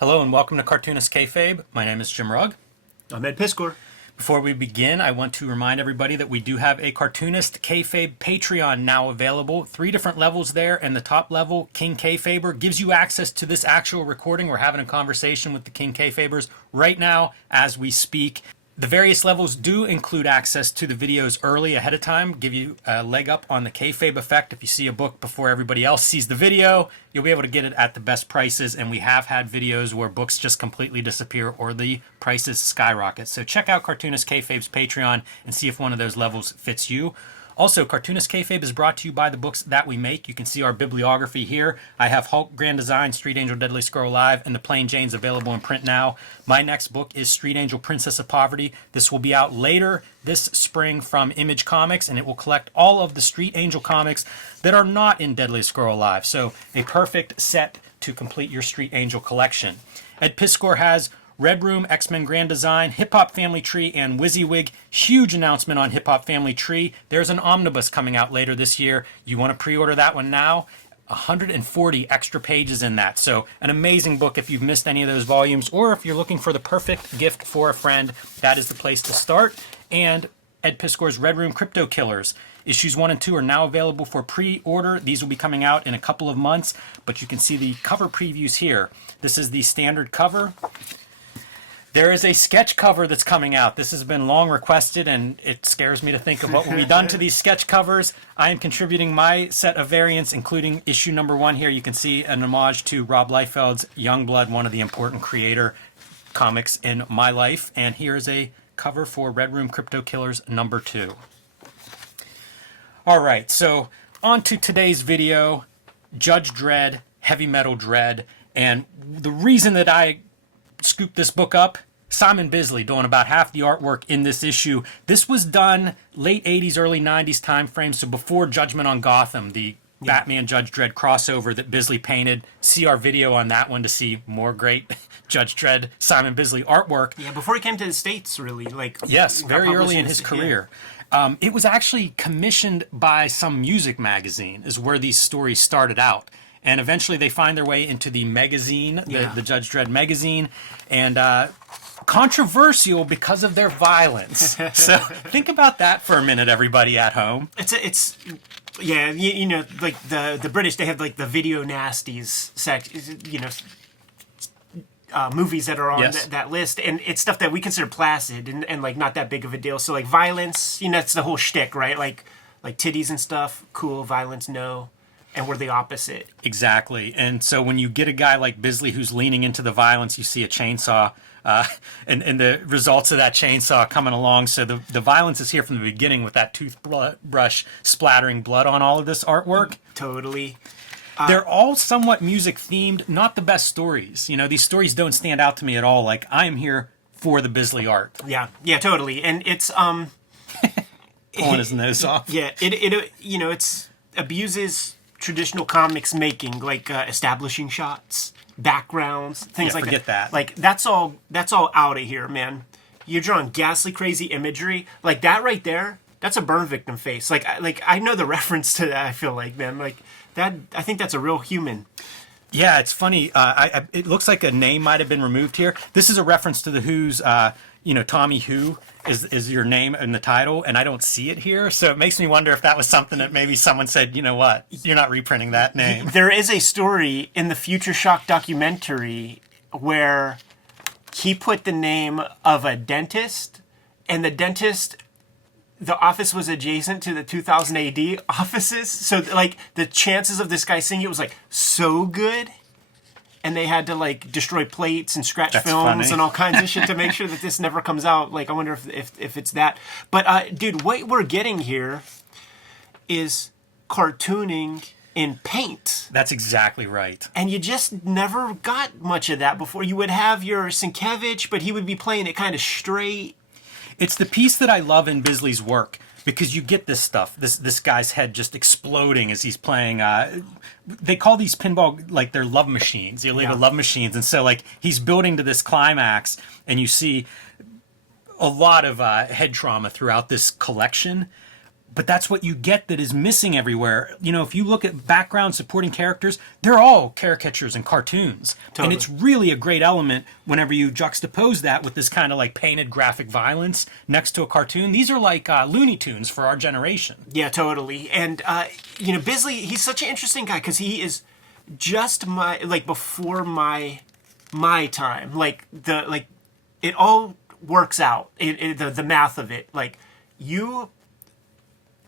Hello and welcome to Cartoonist Kayfabe. My name is Jim Rugg. I'm Ed Piskor. Before we begin, I want to remind everybody that we do have a Cartoonist Kayfabe Patreon now available. 3 different levels there, and the top level, King Kayfaber, gives you access to this actual recording. We're having a conversation with the King Kayfabers right now as we speak. The various levels do include access to the videos early ahead of time, give you a leg up on the kayfabe effect. If you see a book before everybody else sees the video, you'll be able to get it at the best prices, and we have had videos where books just completely disappear or the prices skyrocket. So check out Cartoonist Kayfabe's Patreon and see if one of those levels fits you. Also, Cartoonist Kayfabe is brought to you by the books that we make. You can see our bibliography here. I have Hulk Grand Design, Street Angel Deadly Scroll Live, and The Plain Jane's available in print now. My next book is Street Angel Princess of Poverty. This will be out later this spring from Image Comics, and it will collect all of the Street Angel comics that are not in Deadly Scroll Live. So a perfect set to complete your Street Angel collection. Ed Piskor has Red Room, X-Men Grand Design, Hip Hop Family Tree, and WYSIWYG. Huge announcement on Hip Hop Family Tree. There's an omnibus coming out later this year. You want to pre-order that one now? 140 extra pages in that. So an amazing book if you've missed any of those volumes, or if you're looking for the perfect gift for a friend, that is the place to start. And Ed Piskor's Red Room Crypto Killers. Issues 1 and 2 are now available for pre-order. These will be coming out in a couple of months, but you can see the cover previews here. This is the standard cover. There is a sketch cover that's coming out. This has been long requested, and it scares me to think of what will be done to these sketch covers. I am contributing my set of variants, including issue number 1 here. You can see an homage to Rob Liefeld's Youngblood, one of the important creator comics in my life. And here is a cover for Red Room Crypto Killers number 2. All right, so on to today's video, Judge Dredd, Heavy Metal Dredd. And the reason that I scooped this book up, Simon Bisley doing about half the artwork in this issue. This was done late 80s, early 90s time frame, so before Judgment on Gotham, the Batman Judge Dredd crossover that Bisley painted. See our video on that one to see more great Judge Dredd, Simon Bisley artwork. Yeah, before he came to the States, really. Yes, very early in his career. Yeah. It was actually commissioned by some music magazine, is where these stories started out. And eventually they find their way into the magazine, the Judge Dredd magazine, and controversial because of their violence. So think about that for a minute, everybody at home. Yeah, you know, like the British, they have like the video nasties movies that are on that list, and it's stuff that we consider placid and like not that big of a deal. So like violence, you know, that's the whole shtick, right? Like titties and stuff, cool. Violence, no. And we're the opposite. Exactly. And so when you get a guy like Bisley who's leaning into the violence, you see a chainsaw and the results of that chainsaw coming along. So the violence is here from the beginning with that toothbrush splattering blood on all of this artwork. Totally. They're all somewhat music themed, not the best stories. You know, these stories don't stand out to me at all. Like, I am here for the Bisley art. Yeah, totally. And it's pulling his nose off. Yeah, it you know, it's abuses traditional comics making, like establishing shots, backgrounds, things like forget that. Like that's all out of here, man. You're drawing ghastly, crazy imagery like that right there. That's a burn victim face. Like I know the reference to that. I feel like, man, like that. I think that's a real human. Yeah, it's funny. It looks like a name might have been removed here. This is a reference to the Who's. Tommy Who is your name in the title, and I don't see it here. So it makes me wonder if that was something that maybe someone said, you know what, you're not reprinting that name. There is a story in the Future Shock documentary where he put the name of a dentist, and the office was adjacent to the 2000 AD offices. So like the chances of this guy seeing it was like so good. And they had to like destroy plates and scratch films and all kinds of shit to make sure that this never comes out. Like, I wonder if it's that. But dude, what we're getting here is cartooning in paint. That's exactly right. And you just never got much of that before. You would have your Sienkiewicz, but he would be playing it kind of straight. It's the piece that I love in Bisley's work. Because you get this stuff, this guy's head just exploding as he's playing. They call these pinball like they're love machines. They're love machines, and so like he's building to this climax, and you see a lot of head trauma throughout this collection. but that's what you get that is missing everywhere. You know, if you look at background supporting characters, they're all caricatures and cartoons. Totally. And it's really a great element whenever you juxtapose that with this kind of like painted graphic violence next to a cartoon. These are like Looney Tunes for our generation. Yeah, totally. And, you know, Bisley, he's such an interesting guy because he is just before my time. It all works out. The math of it. Like, you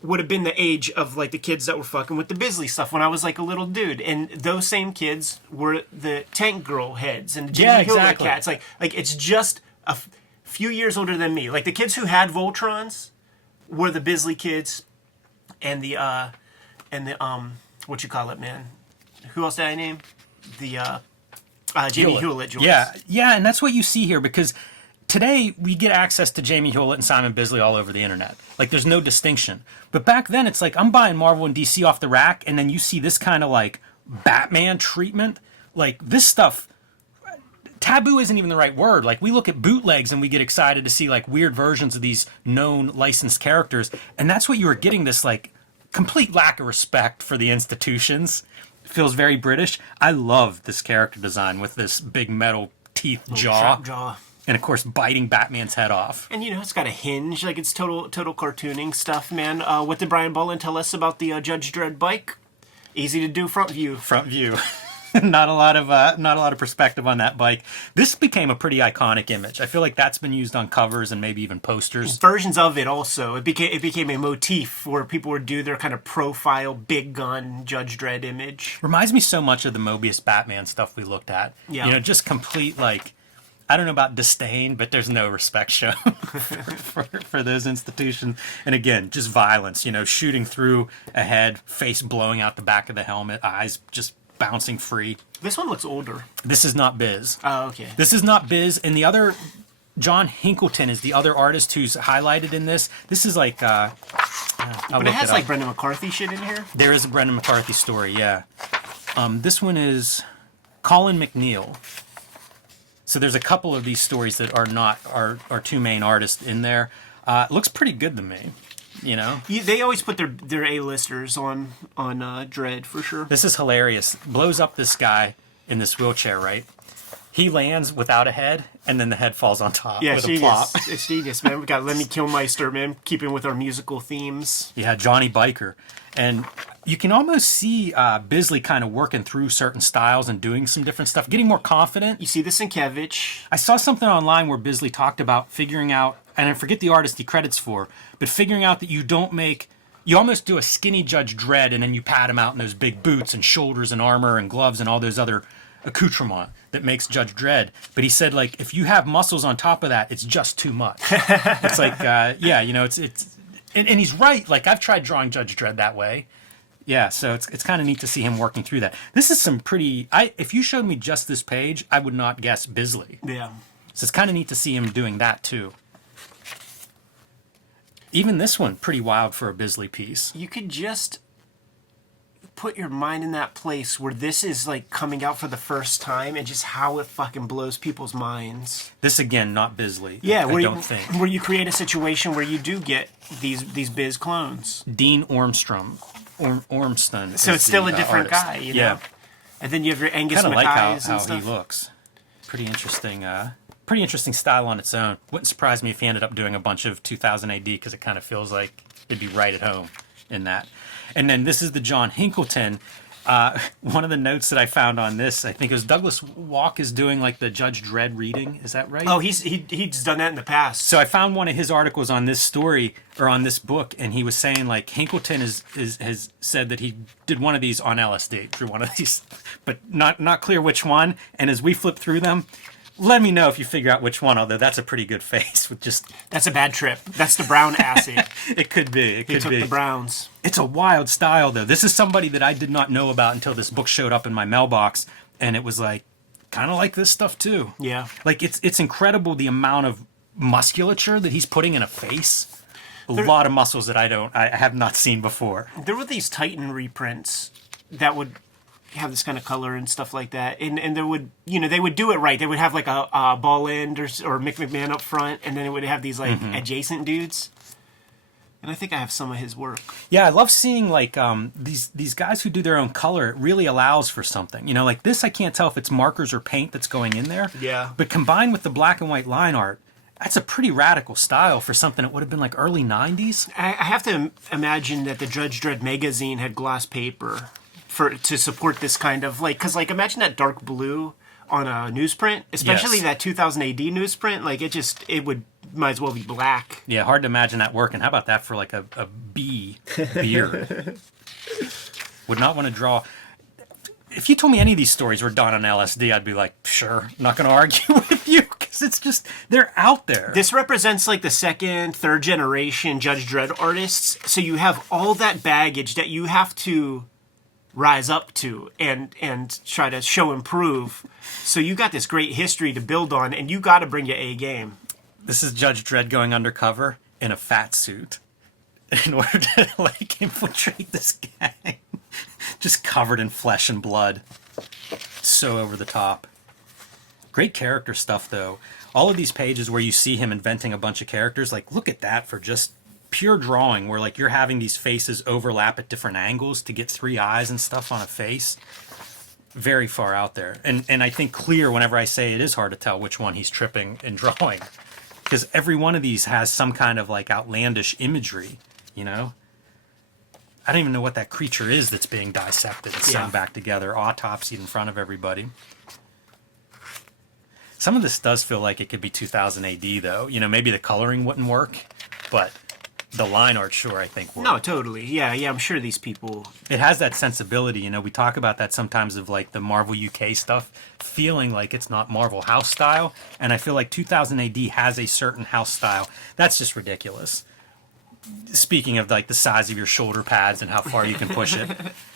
would have been the age of like the kids that were fucking with the Bisley stuff when I was like a little dude, and those same kids were the Tank Girl heads and the Jimmy Hewlett cats. Like it's just a few years older than me. Like the kids who had Voltrons were the Bisley kids, and the what you call it, man? Who else did I name? The Jimmy Hewlett joints. Yeah, and that's what you see here because today, we get access to Jamie Hewlett and Simon Bisley all over the internet. Like, there's no distinction. But back then, it's like, I'm buying Marvel and DC off the rack, and then you see this kind of, like, Batman treatment. Like, this stuff, taboo isn't even the right word. Like, we look at bootlegs and we get excited to see, like, weird versions of these known licensed characters. And that's what you were getting, this, like, complete lack of respect for the institutions. It feels very British. I love this character design with this big metal teeth jaw. And of course, biting Batman's head off. And you know, it's got a hinge, like it's total cartooning stuff, man. What did Brian Bolland tell us about the Judge Dredd bike? Easy to do, front view. Front view. Not a lot of perspective on that bike. This became a pretty iconic image. I feel like that's been used on covers and maybe even posters. Versions of it also. It became a motif where people would do their kind of profile, big gun Judge Dredd image. Reminds me so much of the Mobius Batman stuff we looked at. Yeah. You know, just complete like, I don't know about disdain, but there's no respect shown for those institutions. And again, just violence, you know, shooting through a head, face blowing out the back of the helmet, eyes just bouncing free. This one looks older. This is not Biz. Oh, okay. This is not Biz. And the other, John Hinkleton is the other artist who's highlighted in this. This is like, but it has like Brendan McCarthy shit in here. There is a Brendan McCarthy story, yeah. This one is Colin McNeil. So there's a couple of these stories that are not our two main artists in there. It looks pretty good to me, you know? They always put their A-listers on Dredd, for sure. This is hilarious. Blows up this guy in this wheelchair, right? He lands without a head, and then the head falls on top with a plop. It's genius, man. We got Lemmy Kilmister, man, keeping with our musical themes. Yeah, Johnny Biker. And you can almost see Bisley kind of working through certain styles and doing some different stuff, getting more confident. You see this in Kevich. I saw something online where Bisley talked about figuring out, and I forget the artist he credits for, but figuring out that you almost do a skinny Judge Dredd and then you pad him out in those big boots and shoulders and armor and gloves and all those other accoutrement that makes Judge Dredd. But he said, like, if you have muscles on top of that, it's just too much. It's like, yeah, you know, it's and he's right. Like, I've tried drawing Judge Dredd that way. Yeah, so it's kind of neat to see him working through that. This is some pretty... if you showed me just this page, I would not guess Bisley. Yeah. So it's kind of neat to see him doing that, too. Even this one, pretty wild for a Bisley piece. You could just put your mind in that place where this is, like, coming out for the first time and just how it fucking blows people's minds. This, again, not Bisley. Yeah, I don't think. Where you create a situation where you do get these Biz clones. Dean Ormstrom. Ormston. So it's still a different artist. guy, you know? Yeah. And then you have your Angus Kind of Mackay's like and how he stuff. looks. Pretty interesting style on its own. Wouldn't surprise me if he ended up doing a bunch of 2000 AD because it kind of feels like it'd be right at home in that. And then this is the John Hinkleton. One of the notes that I found on this, I think it was Douglas Walk is doing like the Judge Dredd reading. Is that right? Oh, he's done that in the past. So I found one of his articles on this story or on this book, and he was saying like Hinkleton has said that he did one of these on LSD, drew one of these, but not clear which one. And as we flip through them, let me know if you figure out which one, although that's a pretty good face with just... That's a bad trip. That's the brown acid. It could be. He took the browns. It's a wild style, though. This is somebody that I did not know about until this book showed up in my mailbox, and it was like, kind of like this stuff, too. Yeah. Like, it's incredible the amount of musculature that he's putting in a face. A lot of muscles that I have not seen before. There were these Titan reprints that would have this kind of color and stuff like that, and there would, you know, they would do it right. They would have like a ball end or Mick McMahon up front, and then it would have these like adjacent dudes. And I think I have some of his work. Yeah, I love seeing like these guys who do their own color. It really allows for something. You know, like this, I can't tell if it's markers or paint that's going in there. Yeah. But combined with the black and white line art, that's a pretty radical style for something that would have been like early 90s. I have to imagine that the Judge Dredd magazine had gloss paper to support this kind of like, because like imagine that dark blue on a newsprint, especially Yes. that 2000 AD newsprint. Like it would might as well be black. Yeah, hard to imagine that working. How about that for like a bee beard? Would not want to draw. If you told me any of these stories were done on LSD, I'd be like, sure, not going to argue with you because it's just, they're out there. This represents like the second, third generation Judge Dredd artists. So you have all that baggage that you have to rise up to and try to show improve. So you got this great history to build on, and you got to bring your A game. This is Judge Dredd going undercover in a fat suit in order to like infiltrate this gang. Just covered in flesh and blood. So over the top. Great character stuff, though. All of these pages where you see him inventing a bunch of characters, like, look at that for just pure drawing, where, like, you're having these faces overlap at different angles to get 3 eyes and stuff on a face. Very far out there. And I think clear whenever I say it is hard to tell which one he's tripping and drawing. Because every one of these has some kind of, like, outlandish imagery, you know? I don't even know what that creature is that's being dissected and sewn back together, autopsied in front of everybody. Some of this does feel like it could be 2000 AD, though. You know, maybe the coloring wouldn't work, but the line art sure, I think, would. No, totally. Yeah, I'm sure these people... It has that sensibility, you know. We talk about that sometimes of, like, the Marvel UK stuff, feeling like it's not Marvel house style, and I feel like 2000 AD has a certain house style. That's just ridiculous. Speaking of like the size of your shoulder pads and how far you can push it,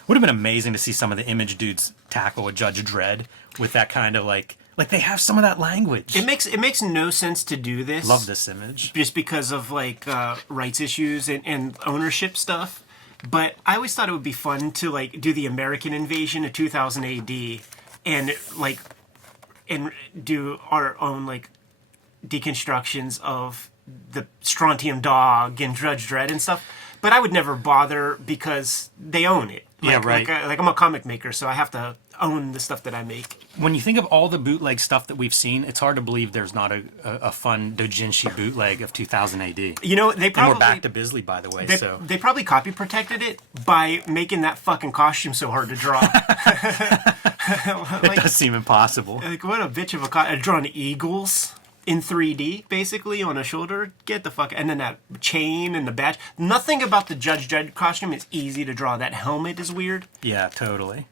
would have been amazing to see some of the Image dudes tackle a Judge Dredd with that kind of like they have some of that language. It makes no sense to do this. Love this image. Just because of like rights issues and ownership stuff. But I always thought it would be fun to like do the American invasion of 2000 AD and do our own like deconstructions of the Strontium Dog and Judge Dredd and stuff, but I would never bother because they own it. Yeah, right. Like I'm a comic maker, so I have to own the stuff that I make. When you think of all the bootleg stuff that we've seen, it's hard to believe there's not a fun doujinshi bootleg of 2000 AD. You know, they probably... And we're back to Bisley, by the way, so... They probably copy protected it by making that fucking costume so hard to draw. It does seem impossible. Like, what a bitch of a costume. Drawing eagles in 3D, basically, on a shoulder. Get the fuck... And then that chain and the badge. Nothing about the Judge Dredd costume is easy to draw. That helmet is weird. Yeah, totally.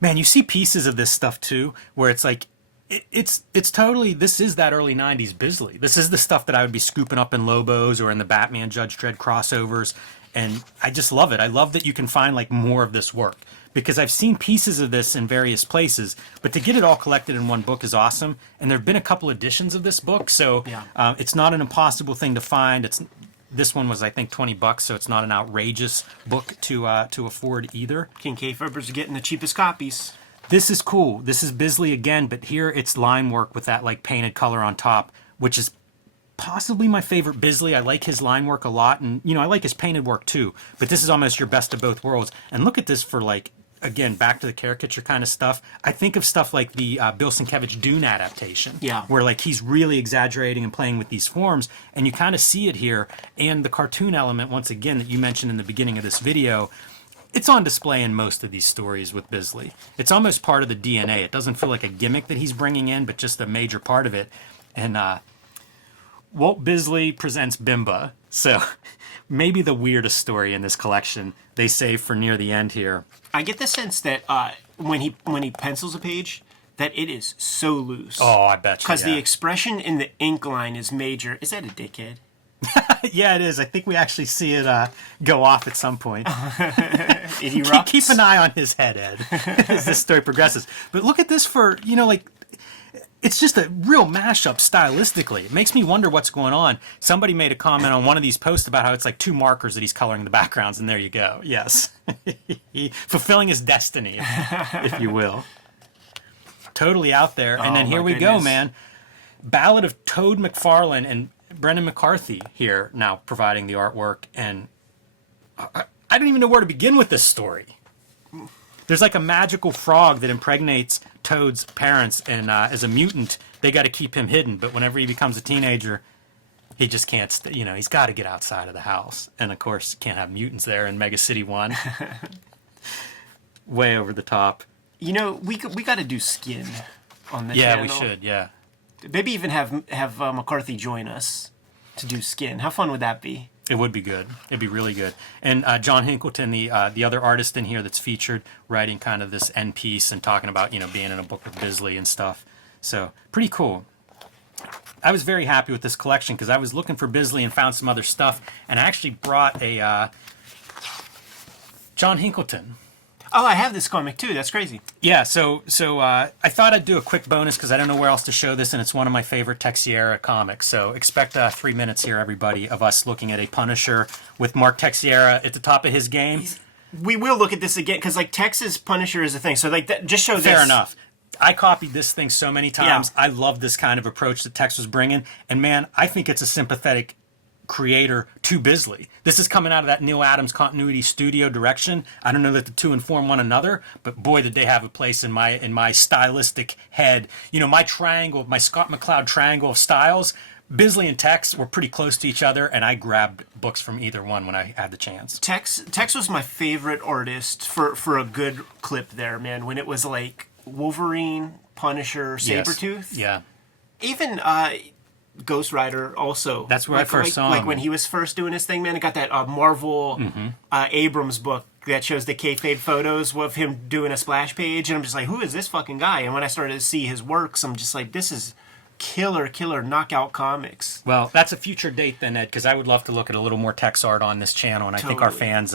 Man, you see pieces of this stuff, too, where it's like... It's totally... This is that early 90s Bisley. This is the stuff that I would be scooping up in Lobos or in the Batman Judge Dredd crossovers. And I just love it. I love that you can find, like, more of this work. Because I've seen pieces of this in various places, but to get it all collected in one book is awesome. And there have been a couple editions of this book, so it's not an impossible thing to find. This one was, I think, $20, so it's not an outrageous book to afford either. King Kayfaber's getting the cheapest copies. This is cool. This is Bisley again, but here it's line work with that like painted color on top, which is possibly my favorite Bisley. I like his line work a lot, and I like his painted work too. But this is almost your best of both worlds. And look at this for like, again, back to the caricature kind of stuff. I think of stuff like the Bill Sienkiewicz Dune adaptation, where like he's really exaggerating and playing with these forms, and you kind of see it here. And the cartoon element, once again, that you mentioned in the beginning of this video, it's on display in most of these stories with Bisley. It's almost part of the DNA. It doesn't feel like a gimmick that he's bringing in, but just a major part of it. And Walt Bisley presents Bimba. So maybe the weirdest story in this collection they save for near the end here. I get the sense that when he pencils a page, that it is so loose. Oh, I bet you. Because the expression in the ink line is major. Is that a dickhead? Yeah, it is. I think we actually see it go off at some point. It erupts. Keep an eye on his head, Ed, as this story progresses. But look at this for, like, it's just a real mashup stylistically. It makes me wonder what's going on. Somebody made a comment on one of these posts about how it's like 2 markers that he's coloring the backgrounds, and there you go. Yes. Fulfilling his destiny, if you will. Totally out there. And then here we go, man. Ballad of Toad McFarlane, and Brendan McCarthy here now providing the artwork, and I don't even know where to begin with this story. There's like a magical frog that impregnates Toad's parents, and as a mutant, they got to keep him hidden. But whenever he becomes a teenager, he just can't, he's got to get outside of the house. And of course, can't have mutants there in Mega City 1. Way over the top. We got to do Skin on the channel. Yeah, we should, yeah. Maybe even have McCarthy join us to do Skin. How fun would that be? It would be good. It'd be really good. And John Hinkleton, the other artist in here that's featured, writing kind of this end piece and talking about, being in a book with Bisley and stuff. So, pretty cool. I was very happy with this collection because I was looking for Bisley and found some other stuff. And I actually brought a John Hinkleton. Oh, I have this comic too. That's crazy. Yeah, so I thought I'd do a quick bonus because I don't know where else to show this, and it's one of my favorite Texiera comics. So expect 3 minutes here, everybody, of us looking at a Punisher with Mark Texiera at the top of his game. We will look at this again because Texas Punisher is a thing. So that, just show this. Fair enough. I copied this thing so many times. Yeah. I love this kind of approach that Tex was bringing, and man, I think it's a sympathetic creator to Bisley. This is coming out of that Neil Adams continuity studio direction. I don't know that the two inform one another, but boy, did they have a place in my stylistic head. My triangle, my Scott McCloud triangle of styles, Bisley and Tex were pretty close to each other, and I grabbed books from either one when I had the chance. Tex was my favorite artist for a good clip there, man, when it was like Wolverine, Punisher, Sabretooth. Yes. Yeah. Even Ghost Rider also. That's where I first saw him. Like when he was first doing his thing, man. It got that Marvel Abrams book that shows the kayfabe photos of him doing a splash page, and I'm just like, who is this fucking guy? And when I started to see his works, I'm just like, this is killer knockout comics. Well, that's a future date then, Ed, because I would love to look at a little more Tex art on this channel, and I think our fans,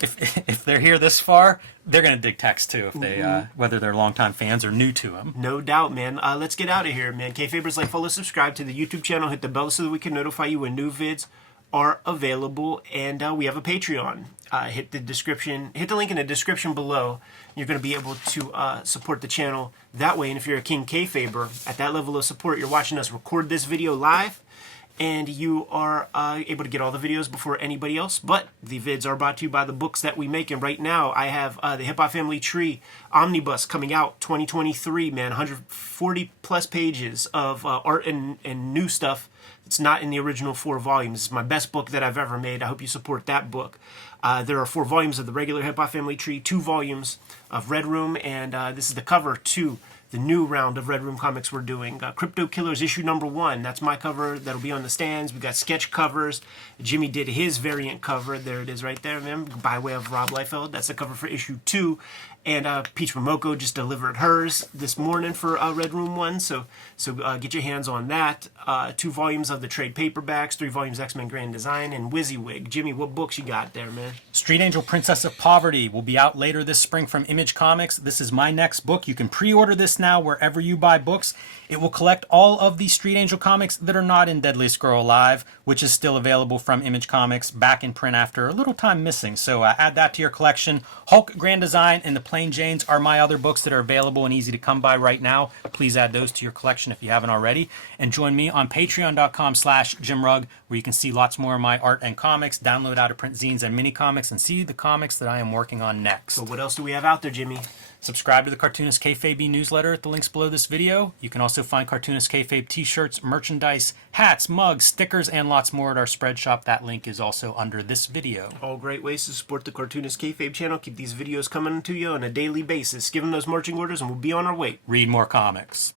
if they're here this far, they're gonna dig Tex too, if they whether they're longtime fans or new to him. No doubt, man. Let's get out of here, man. Kayfabers, like, follow, subscribe to the YouTube channel, hit the bell so that we can notify you when new vids are available, and we have a Patreon. Hit the link in the description below. You're going to be able to support the channel that way, and if you're a King Kayfaber, at that level of support, you're watching us record this video live, and you are able to get all the videos before anybody else. But the vids are brought to you by the books that we make. And right now, I have the Hip Hop Family Tree Omnibus coming out 2023, man. 140 plus pages of art and new stuff. It's not in the original 4 volumes. It's my best book that I've ever made. I hope you support that book. There are 4 volumes of the regular Hip Hop Family Tree, 2 volumes of Red Room, and this is the cover to the new round of Red Room comics we're doing. Crypto Killers issue number 1. That's my cover. That'll be on the stands. We got sketch covers. Jimmy did his variant cover. There it is right there, man, by way of Rob Liefeld. That's the cover for issue 2. And Peach Momoko just delivered hers this morning for Red Room 1. So get your hands on that. 2 volumes of the trade paperbacks, 3 volumes X-Men Grand Design, and WYSIWYG. Jimmy, what books you got there, man? Street Angel Princess of Poverty will be out later this spring from Image Comics. This is my next book. You can pre-order this now wherever you buy books. It will collect all of the Street Angel comics that are not in Deadliest Girl Alive, which is still available from Image Comics, back in print after a little time missing. So add that to your collection. Hulk, Grand Design, and the Plain Janes are my other books that are available and easy to come by right now. Please add those to your collection if you haven't already. And join me on patreon.com/JimRugg, where you can see lots more of my art and comics, download out-of-print zines and mini-comics, and see the comics that I am working on next. So what else do we have out there, Jimmy? Subscribe to the Cartoonist Kayfabe newsletter at the links below this video. You can also find Cartoonist Kayfabe t-shirts, merchandise, hats, mugs, stickers, and lots more at our spread shop. That link is also under this video. All great ways to support the Cartoonist Kayfabe channel. Keep these videos coming to you on a daily basis. Give them those marching orders and we'll be on our way. Read more comics.